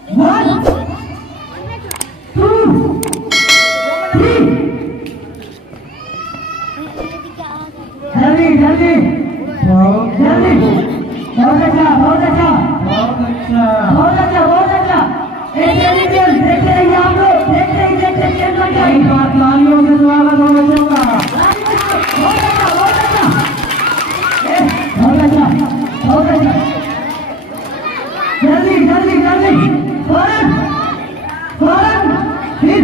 1 2 3 जल्दी जल्दी जल्दी बहुत अच्छा बहुत अच्छा बहुत अच्छा बहुत अच्छा बहुत अच्छा एक सेकंड देखते रहिए आप लोग देखते रहिए एक बार तालियों से स्वागत हो बच्चों का बहुत अच्छा बहुत अच्छा बहुत अच्छा बहुत अच्छा जल्दी जल्दी जल्दी फौरन फौरन फिर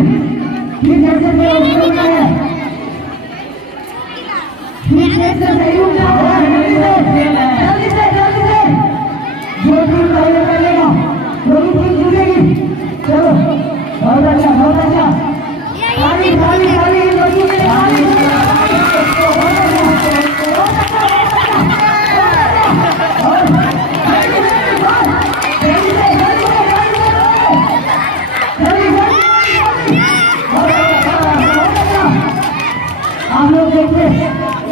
जैसे मेरे ऊपर है फिर जैसे सही उठा है जल्दी से जो टीम पहले करेगा वही टीम जीतेगी चलो बहुत अच्छा बहुत अच्छा ताली ताली ताली इन बच्चों के लिए ताली आप लोग देखते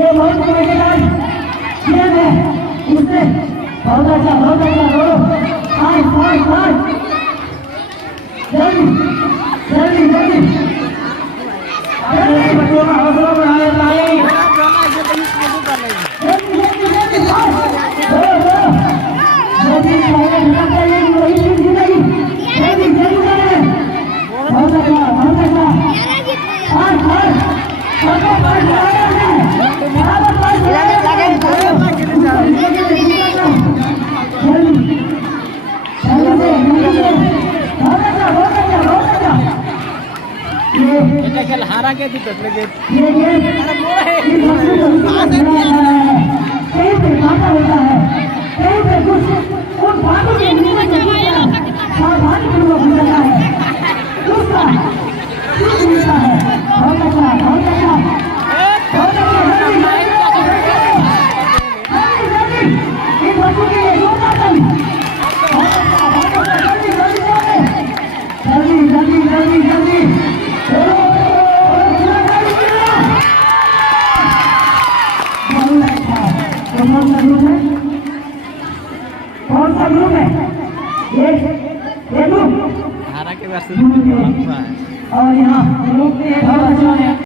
ये बहुत मजेदार खेल है इससे बहुत अच्छा बोलो फाइट जल्दी जल्दी जल्दी बच्चों का हौसला बढ़ाए खेल हारा के दी तक लगे कहीं पे काटा होता है कहीं पे कुछ उन बातों के मुंह में सावधानी पूर्वक मिलता है दूसरा मिलता है बहुत अच्छा बहुत अच्छा बहुत अच्छा इन बच्चों के लिए जोरदार ताली जल्दी जल्दी जल्दी कौन सा ग्रुप है ये ग्रुप हारा के बाद और यहाँ ग्रुप में बहुत अच्छा है।